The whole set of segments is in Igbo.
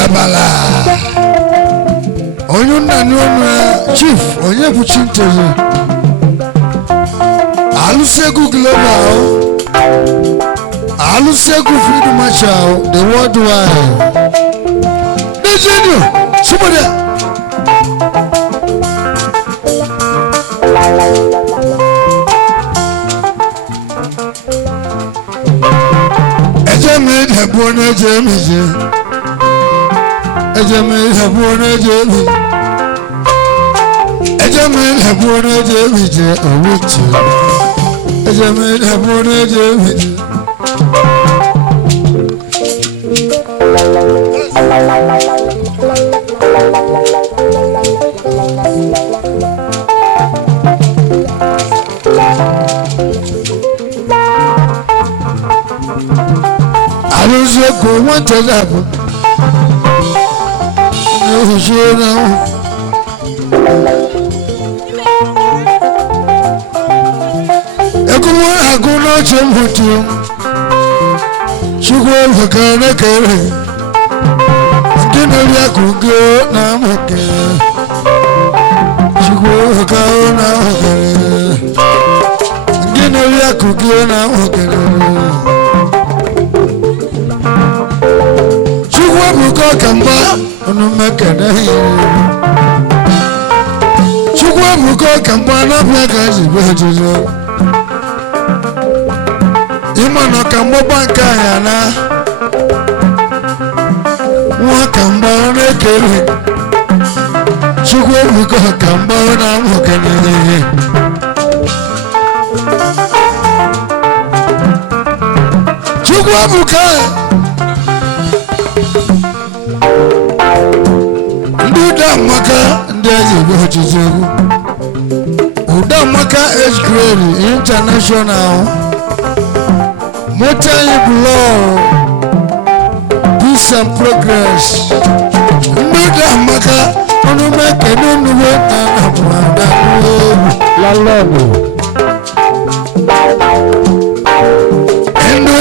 Ijabala Chief Onyebuchi Nteje Alusi Egwu Global Alusi Egwu Freedom Marshal the worldwide Nigeria somebody Ejeme Hebona Jemeje Ejeme Hebona Jemeje Ejeme Hebona Jemeje Owichi Ejeme Hebona Jemeje Alusi Egwu Nteje Ekumu aguno chumutu Chikeluo kana kere Ndinoli akugo na moke Chikeluo kana kere Ndinoli akugo na moke Ebuka Oka Mbah Ebuka Oka Mbah na paka jibejo Imano ka mbanka ya na Oka Mbah na kele Ebuka Oka Mbah na mokene Ebuka Udamaka ndezi gochizeku Udamaka age grade international multi-law peace and progress Udamaka onumeke nunuwe na mwada lalonu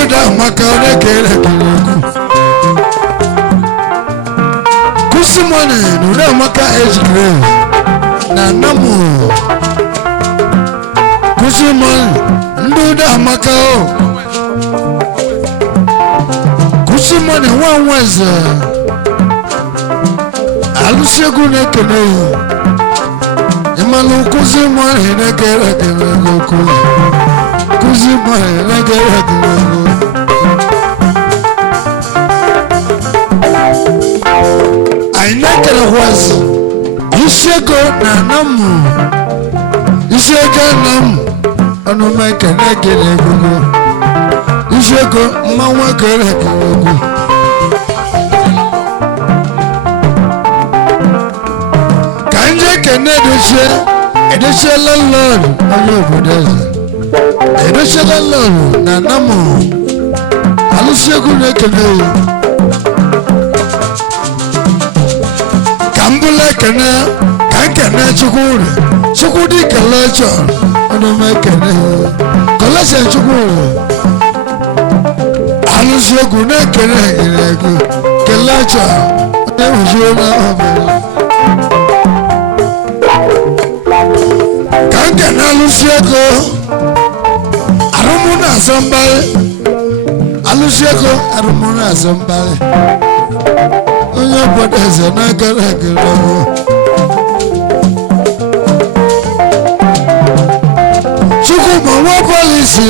Udamaka onekele kileku Kusimone Udamaka age grade na namu Kusimone Udamaka o Kusimone wanweze Alusi Egwu nekene Imalu Kusimone nekere keneko Kusimone nekere keneko Ainakere wazi Ishego na namu Ishego namu Onumeke nekele gugu Ishego mmanwa kere gugu Kanje kene edeshe landlord Onyebuchi edeshe landlord na namu Alusi Egwu nekele Kambule kene kankene chukudi kelecho onume kene kolese chukudi Alusi Egwu nekene kelecho onume na obere kankene Alusi Egwu arumuna asambale Alusi Egwu arumuna asambale Onyebuchi na gara Chukuma wa polisi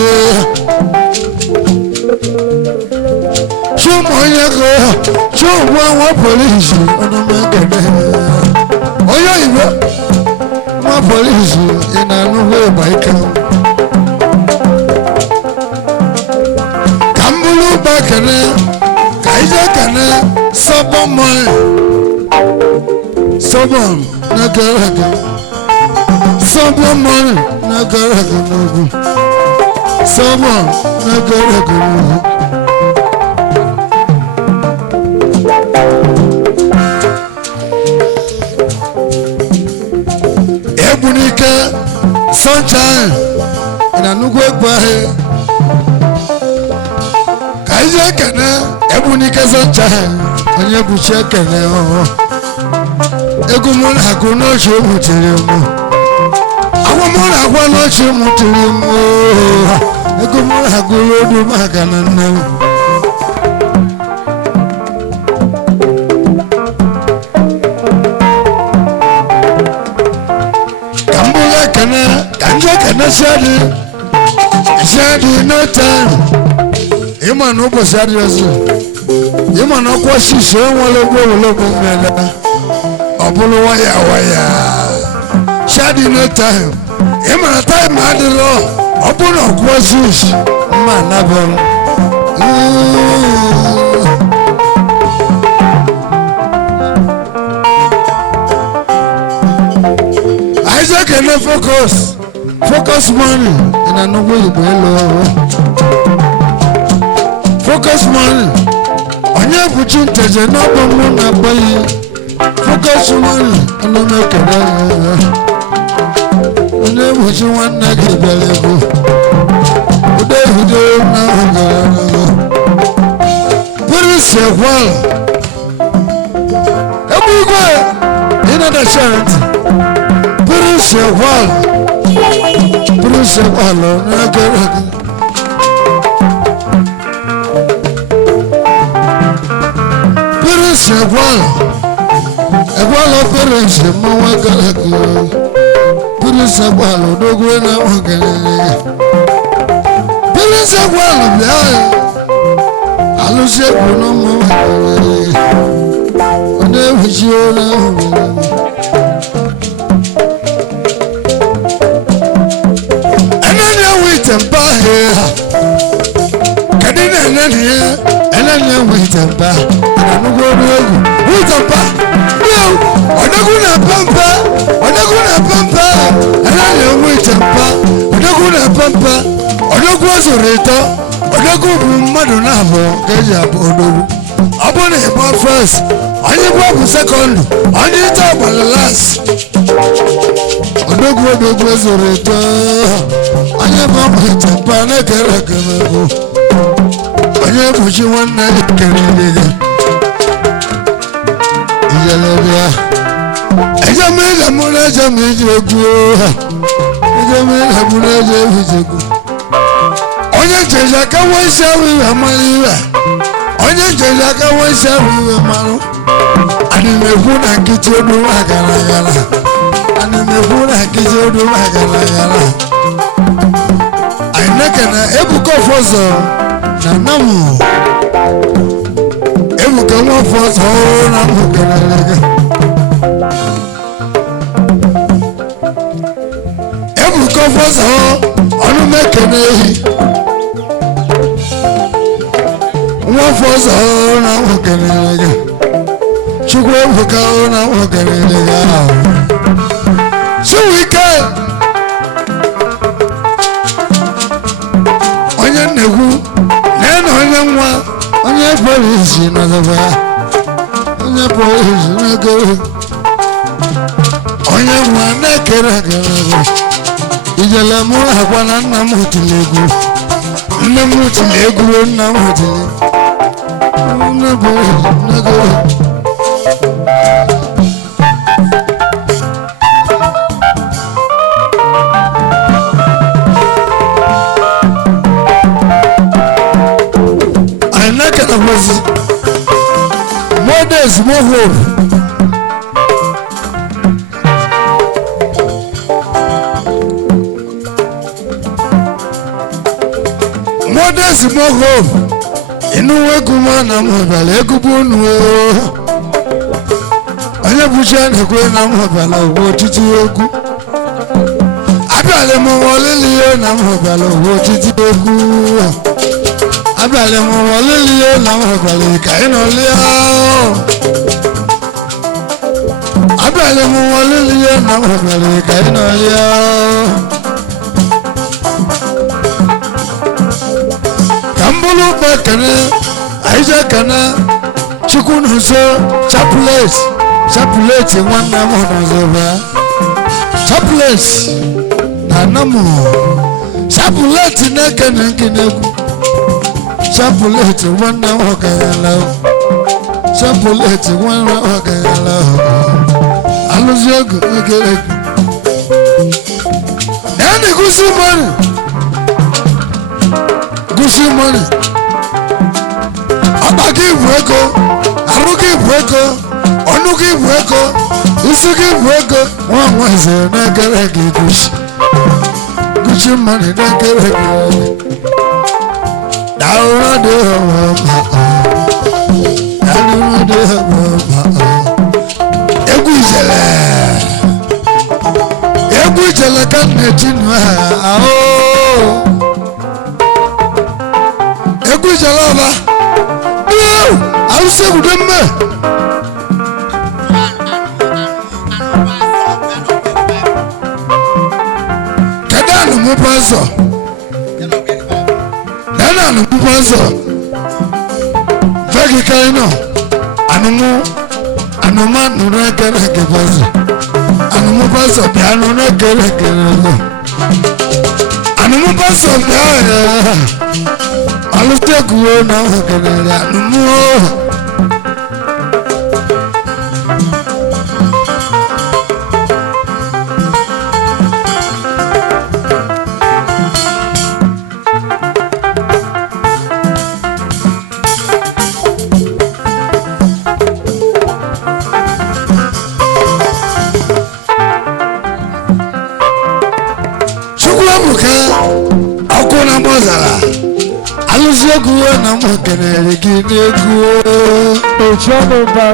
Chumonyego Chuma wa polisi onumekene Oyoyibo wa polisi inanuwe baika Kambulu bakene Kaija kene Sabon na garaga Sabon na garaga nugu Sabon na garaga nugu Ebunike sunshine ina nugu egbahe Kaija kene Ebunike sunshine Onyebuchi ekene o egwu mụ na-agụ n'oche mụtiri m agwa mụ na-agwa n'oche mụtiri m egwu mụ na-agụ n'odu maka na nne m ka m bụrụ ekene ka ndị ekene siadị no time ịma na ụbọchị adịghịzi ịma na ọkwa osisi enwere ogbologbo mmele ọ bụrụ waya waya siadị no time ịma na time adịrọ ọ bụrụ na ọkwa osisi mma anabụrụ Isaac and focus money in a no way below. Focus money. Onyebuchi Nteje no bomo na boy. Focus money and no make it. Onyebuchi one na gibelego. Ude na ngara. Very well. Ebuka in the shirt. Bruce Wall, Bruce Wall, a wall of parents, Mawaka, Bruce Wall, Dogwena, Bruce Wall, Alusi Egwu Nteje, first, onye second, onye top last. Odogu zoreto, onye bambu tempa na kerakemo. Onyebuchi one kerele. Ijalebia. Ejamela muna jamejegu. Ejamela muna jamejegu. Onye Nteje ka wonse wi amaliwa. Onye Nteje ka wonse wi amalu. Ani mefu na kiti odu agara. Ani mefu na kiti odu agara. Aineke na Ebuka Fozo na namu. Ebuka Fozo na mukelega. Ebuka Fozo onu mekene. Fozo na mukelega. Chukwu Ebuka na mukelega. So we can onye negu neno onye nwa onye polisi na zaba onye polisi na go onye nwa na kera kera ijela mu akwa na nna m tilegu nne m tilegu nna m tilegu nne polisi na go Modest Mohor Modest Mohor inu eguma na modala egubunu Onyebuchi na-ekwe na modala wo titi egwu Abịale m wolili na modala wo titi egwu Abịale m wolili na modala ka ịnọlia Abịale m wolili na modala ka ịnọlia Kambulu bakana aija kana chikunuso chaplet nwanna m n'ọzọba chaplet na namu chaplet na-ekene nkenegwu chaplet nwanna m ọkayala chocolate nwanne ọgagala alụzi ego egere na gusi money ọba gị bụ ego arụ gị bụ ego ọnụ gị bụ ego isi gị bụ ego nwa nwaze na-egere gị gusi money na-egere gị dawụrụ dị ọma egwu ijele ka na-etinu ahụ egwu ijele ọba arụsị egwudo mme kedu anụmụba nsọ nena anụmụba nsọ fegi kaino anuma nuna kere ke paso anumu paso bi anuna kere no anumu paso bi alute kuwo na kere anumu Alusi Egwu na mo kenere gị n'egwu ochonoba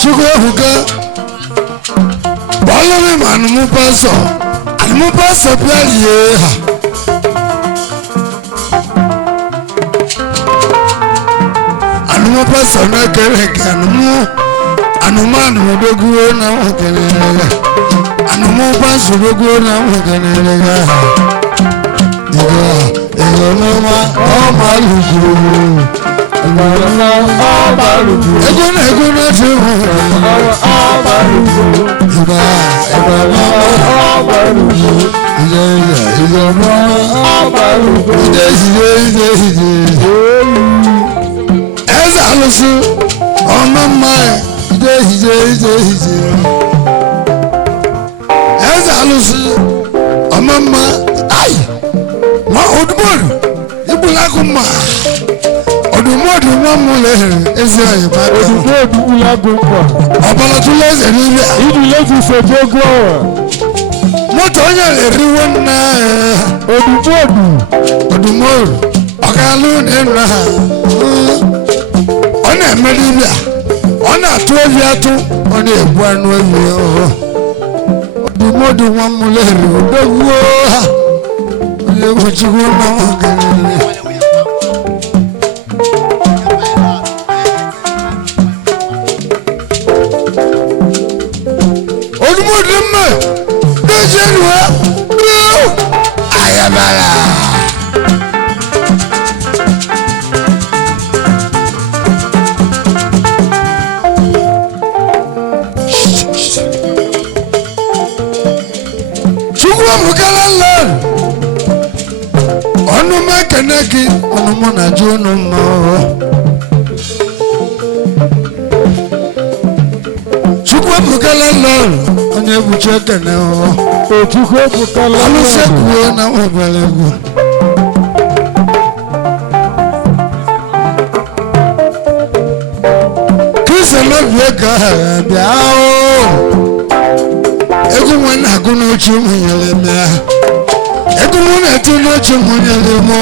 Chukwuebuka bọ́lọ́mí mà ànúmú pásọ̀ bí àyè ha ànúmú pásọ̀ náà kẹrẹ̀kẹ̀ ànúmú dógú náà wọ́n kẹrẹ̀kẹ̀ ànúmú pásọ̀ dógú náà wọ́n kẹrẹ̀kẹ̀ ìgbọ̀nọ́mà ọmọ alùpùpù Eguna ti hu Iba Eza alusu ọmọ mmae Eza alusu ọmọ mma ayi ma odumodu ibulaku mma Odumodu wọn mú lẹ́hìn ezi ayé bá dá. Odumodu ulago mọ. Ọ̀bọ̀lọ̀ tún lẹ́sẹ̀ nílé. Ìdílé ti ṣèjọ́ gbọ́. Mọ́tò ọ̀yàn lè rí wọn náà. Odumodu ọ̀gá lónìí nà. Ọ̀nà ẹ̀mẹ́rin bíà. Ọ̀nà àtú ẹ̀fí àtú. Ọ̀nà ègbú ànú ẹ̀fí ọ̀họ́. Odumodu wọn mú lẹ́hìn ọ̀dọ́gbó. Ọ̀yẹ́ wọ́chíkú náà wọ́n kẹ́lẹ́. Odumodu Dejenwa Ayabala Chukwuebuka lan Onu mekeneki onu mona junu ma Chukwuebuka lan Onyebuchi ekene o Chukwuebuka lan Alusi Egwu na obere egwu Kise lobi ego bịa o Egwu nwe na-agụ n'ochi ụmụ nyere m ya Egwu mụ na-eti n'ochi ụmụ nyere m o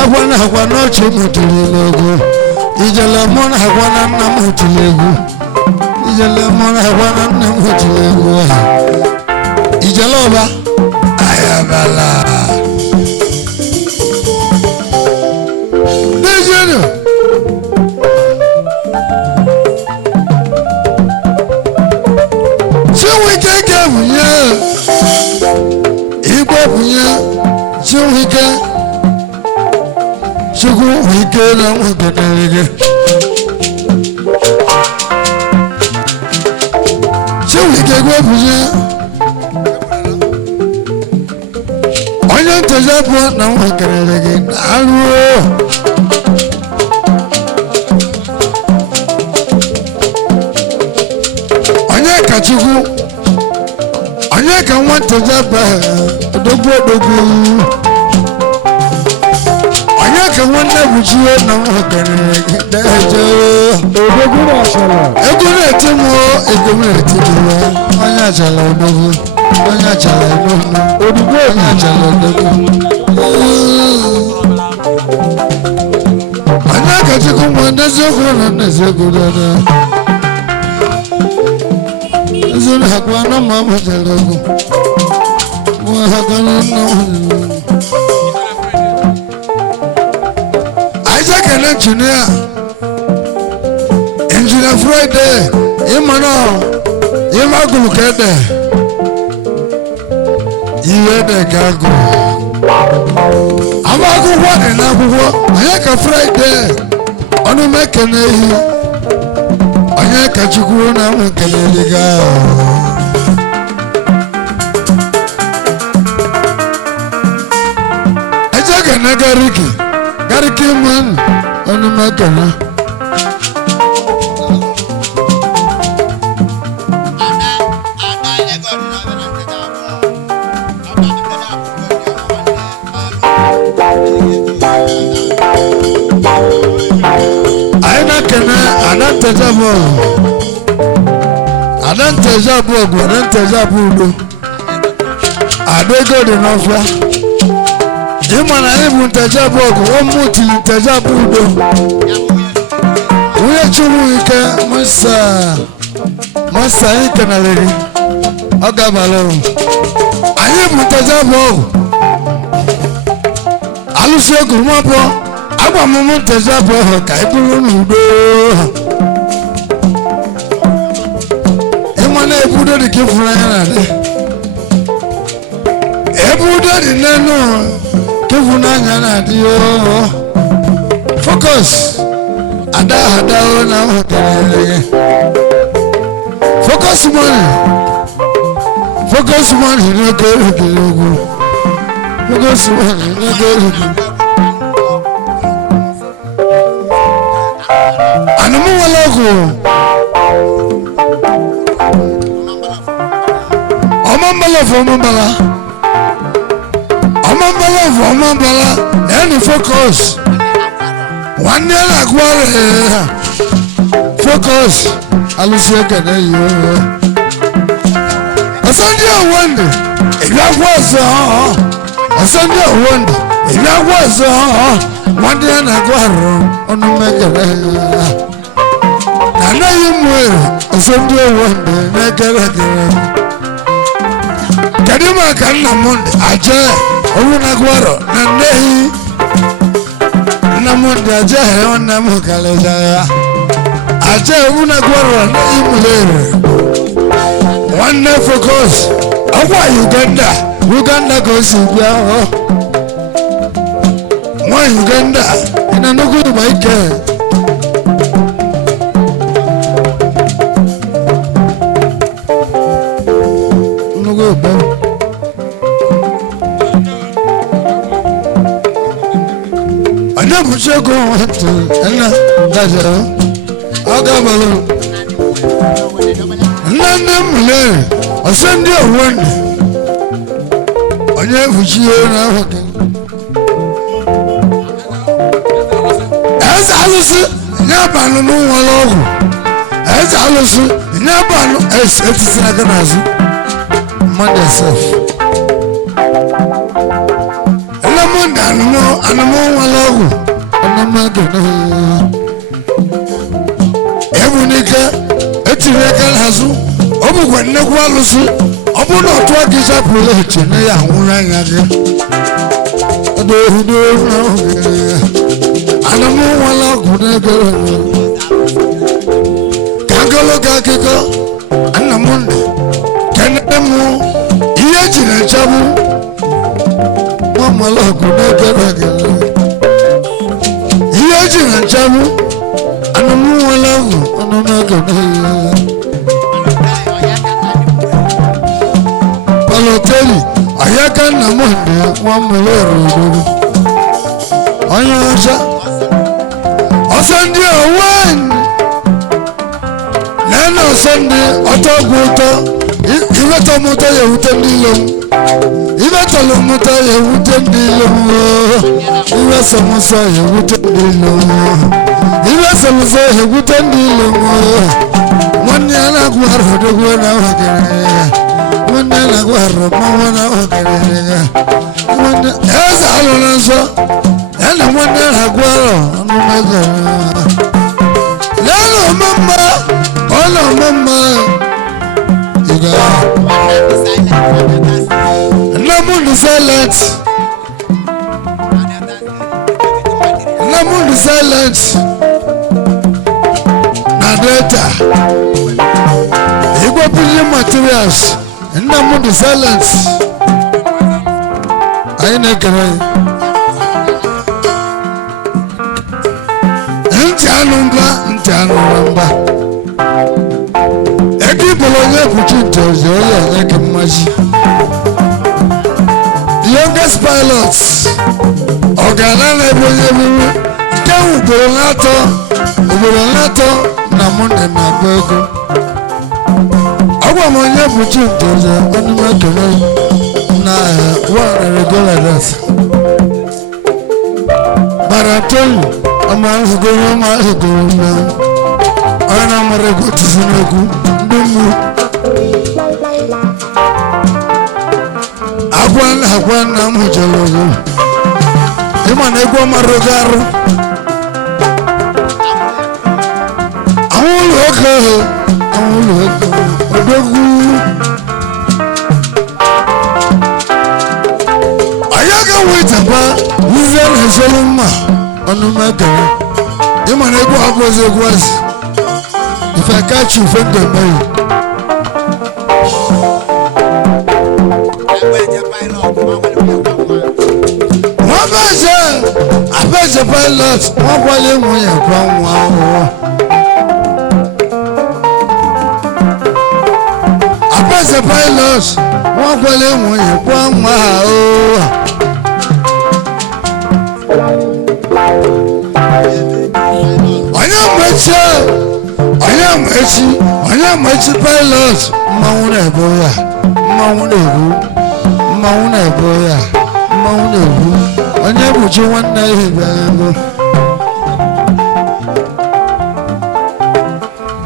Agwa na-agwa n'ochi ụmụ tiri n'ogo Ijele mụ na-agwa na nna m tiri egwu Ijele mọ́ra wana nne m hotiri egwu ha Ijele ọba Ayabala Dejenio Chinwike ke bunye Igbo bunye Chinwike Chukwuwike na nwakenere Chikeluo bunye Onye Nteje bụ na nwa kelere gị alụọ onye ka Chukwu onye ka nwa Nteje bụ odogwu onye ka nwanne Ebuchi na nwa kelere gị deje odogwu na achala ego na-eti m ego na-eti m onye achala odogwu onye achala odogwu odigbo onye achala odogwu onye ka Chukwu nwa n'eziokwu na n'eziokwu dada ezi na-akwa na mma mụtara egwu nwa ha gara nna Isaac and Engineer Friday, Imano, Imagu Kede, Iwede Gago. Amagu what and Abu, Ayaka Friday, on a mechanic, Ayaka Chukuna, Canadiga. Isaac and Nagariki. Gariki man on the Makana. Aina Kana, Adantajabu, Adego de Novia. Imana Ebu Nteje bụ ọgụ omuti Nteje bụ udo onye chụrụ ike masa ike na leri ọ ga-abalị anyị bụ Nteje bụ ọgụ alụsị egwu mabụ agwa m Nteje bụ ọgụ ka iburu n'udo ịmana ebudo dị ka ifuru anya na dị ebudo dị n'enu Kevunanya na dio focus ada na hotel focus man no go focus man no go anamu wala ko omambala Omambala, any focus. One year like water. Focus. Alusi Egwu Nteje. A Sunday wonder. If that was a Sunday wonder. If that was one year like water. On the mega. I know you will. A Sunday wonder. Kadima kanna monde. Aje. Una guaro na nehi na monde aje ona mukaleja aje una guaro na imulere one focus awa Uganda goes bia mo Uganda ina nugu baike nugu ba Onyebuchi Egwu Nteje Nteje Agabalo Nne mule Osendi Owende Onyebuchi na hoke Eze Alusi Nyabanu n'ụwọlọgwụ Eze Alusi Nyabanu etisi aka n'azụ Mmadụ self Anamo walogu anamagana ebunika etireka hazu obugwa nnekwu alụsị ọbụna otu agịja pụrụ eche na ya nwụrụ anya gị odohudo anamo walogu n'egoro kagologo akịkọ anamụnne kenemu ihe jiri echabu Malaku n'egere ihe ji na nchabu anụmụ nwalagu anụmegere paloteli ayaka na monde wa mweru onyosa osandi owan nana osandi otoguto iveto muto yehutendilo iveto lumuto yehutendilo iveso muso yehutendilo iveso muso yehutendilo mwanyana kuharo dogwana wakere mwanyana kuharo mwana wakere mwanyana eza alonanso yana mwanyana kuharo numeza lalo mama ono mama Namundi silent. Namundi silent. Nadeta. Igbo building materials. Namundi silent. Aine kere. Nti anumba. Ebuka Oka Mbah. The youngest pilots, Oganana Ebonyebu, Kewu Boronato, Namunde Mabego. Onyebuchi Nteje, Onyebuchi na one regular death. Marathon, Amarugo now. Ana Marego Tizunoku, Dumu. Agwan na mujalogo. Ima na egwa marogaru. Awulu oka. Odogu. Ayaga wita ba. Uzel hesoluma. Onumekere. Ima na egwa agoze gwasi. If I catch you, friend of mine. Abẹ́sẹ̀ pilot wọ́n wọlé wọn yẹn kọ́ wọn wọ́. Abẹ́sẹ̀ pilot wọ́n wọlé wọn yẹn kọ́ wọn wọ́. Onyebuchi pilot mmanwụ na-ebo ya mmanwụ na-ebo ya. Onyebuchi nwanne ihe bịara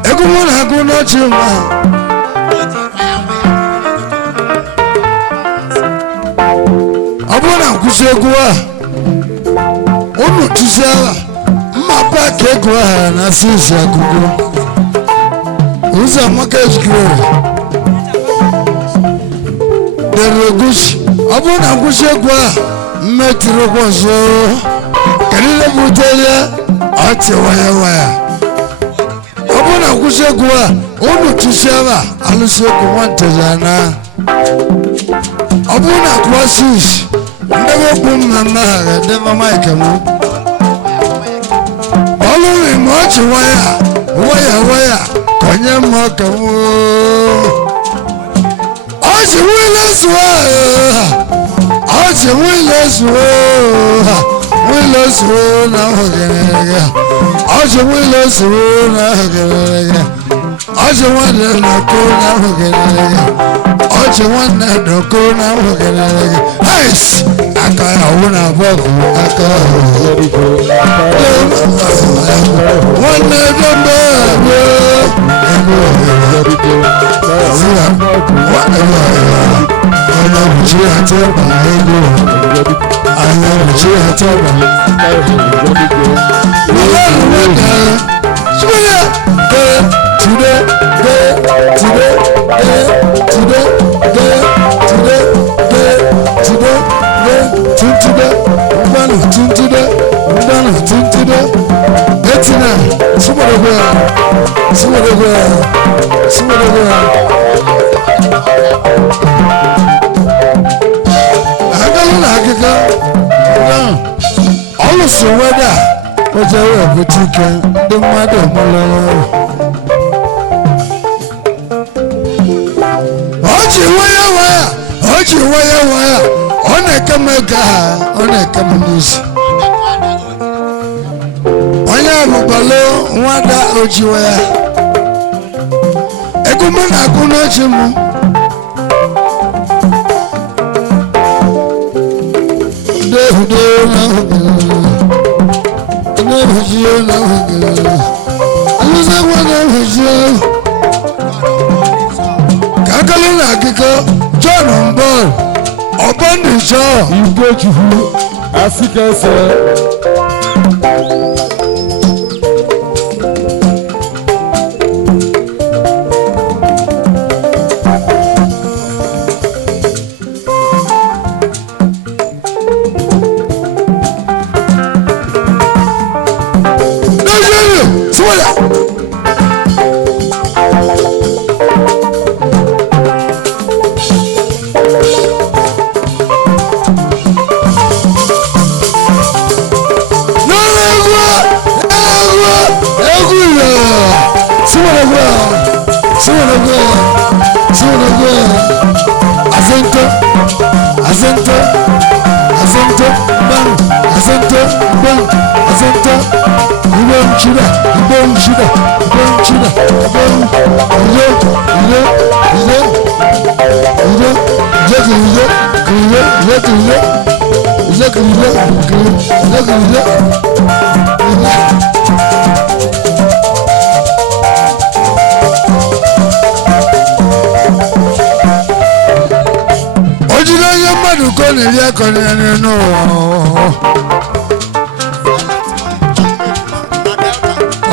ego mụ na-agụ n'ochi ma ọ bụrụ na nkwụsị egwu a unu tụsi agha mma paaki ego ahara na asịsị agụgo ụzọ amaka ejikere dere egusi ọ bụrụ na nkwụsị egwu a mmetụrụ ọzọ kalile butere ọtị waya ọ bụrụ na nkwụsị egwu a unu tụsi agha Alusi Egwu Nteje na ọ bụrụ na klasis ndebe okwu mmemme ha ga-edebe maịka m ọlụrụ ime ọchị waya ka onye mma ọka m ọchị wile zụọ ọchị wile zụọ na ahụgịrịgị ọchị wile zụọ na ahụgịrịgị ọchị nwanne na-akụ na ahụgịrịgị ọchị nwanne na-akụ na ahụgịrịgị hais aka ya ọwụ na bọọgụ aka nwanne dombe Onyebuchi ateba ego Onyebuchi ateba Alusi weda oje we butike ndị mmadụ mụlụ oji waya ji waya ọ na-eke m ego ha ọ na-eke m n'isi onye abụbalụ nwada oji waya ego m na-agụ n'ochi m dehude na oge na-ehuji na oge alụsa nwa na-ehuji ka akọlụ na akụkọ John Mbor ọbọnịchọ Igbochukwu Asikese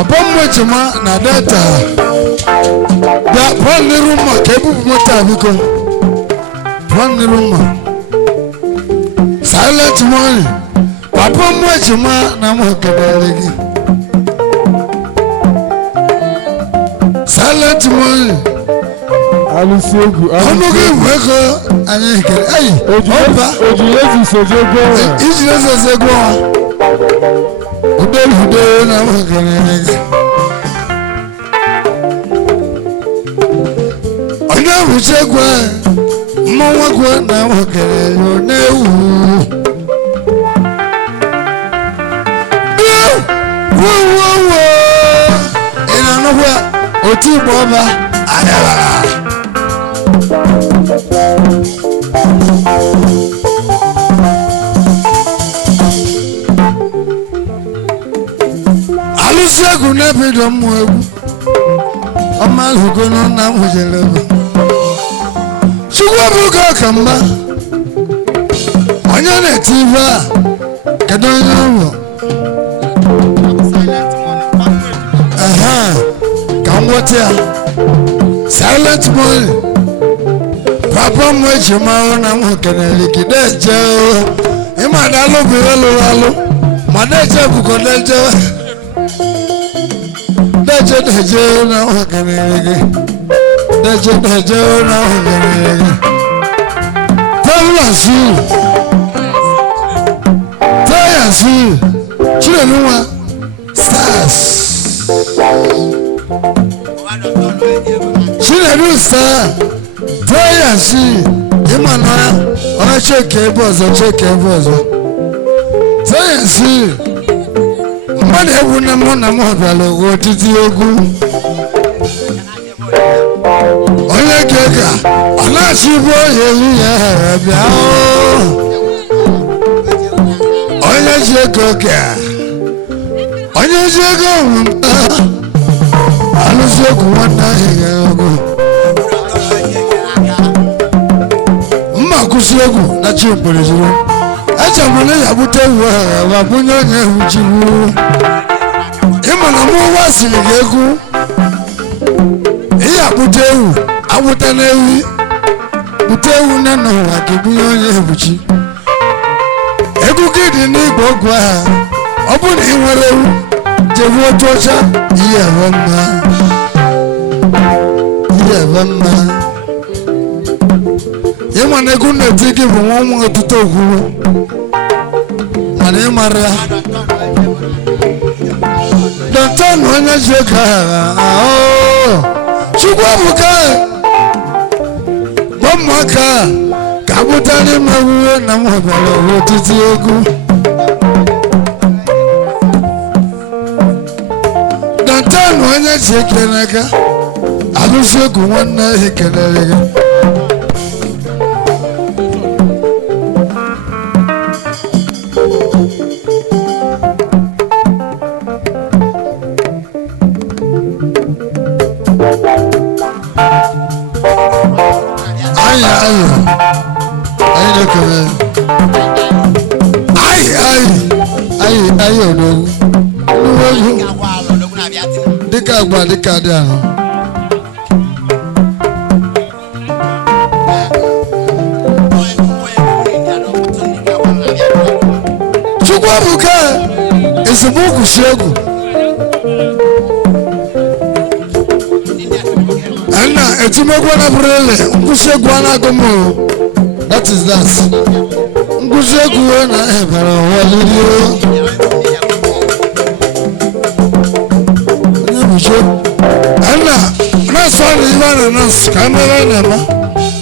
ọbọmmechima na data bịa pụọ n'iru mma ka ebupu moto biko pụọ n'iru mma silent money papa mmechima na m kelere gị silent money Alusi Egwu ọnụ gị bụ ego anyị kere eyi ọba ojilezi sojego ijilezi sojego ude na m kelere gị onye bụchi egwu mmanwụ egwu na m kelere na-ewu ị na-anụkwa otu igbo ọba adara Alusi Egwu na-ebido mmụ egwu ọmalụgo na m jere ebe Ebuka Oka Mbah onye na-eti ibe a kedu onye ụlọ ka m nweta ya silent money papa m eji mahụ na m kenere gị deje ịma dalụ bụ ihe lụrụ alụ ma deje bụkọ deje na m kenere gị deje na m kenere gị taya si Chikeluo stars Chikeluo star taya si ịmana ọ cheke ebe ọzọ taya si mmadụ egwu na mụ na m ọbịala otiti egwu onye keka ọ na-achị bụ onye elu ya bịa onye ji ego ka onye ji ego Alusi Egwu nwanne ahụ ego mma kwụsị egwu na chimpere zuru echabụla ya bute ewu ahụ wa bunye onye ewu jiwu ịma na mụ ụwa siri gị egwu ihe akpụta ewu agwụta n'ewu bute ewu nne na ụwa ka bunye onye ebuchi egwu gị dị n'igwe ọgwụ ahụ ọ bụ na ị nwere ewu jebu otu ọcha ihe ebe mma ịma na egwu na-eti gị bụ nwa nwa ọtụtụ okwuru mana ị mara ya dọntanụ onye ji ego ahụ Chukwu Ebuka ụmụaka Kabutani mawu na mwabalo otiti egwu. Dantan wanya chekenaka. Alusi Egwu nwanne ekenelega. Ayo no. Dika gba dika de ano. Chukwabuka esibuku shegu. Ana etumegwa na brele, ngushegwa na gomo. That is that. Ngushegwa na ebara walio. Anna, that's all you want to ask. Camera number.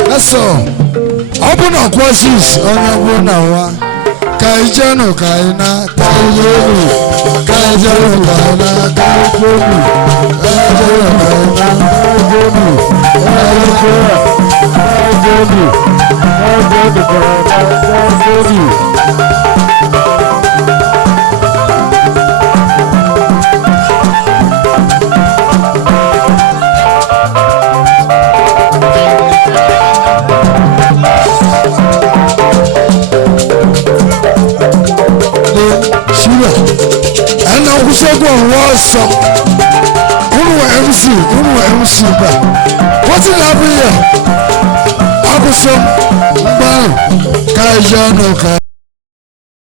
That's all. Open up questions on your phone. Kaijano kaina, kaijano, kaijano kaina, kaijano, so MC ba what is happening here abuso ba kaijano ka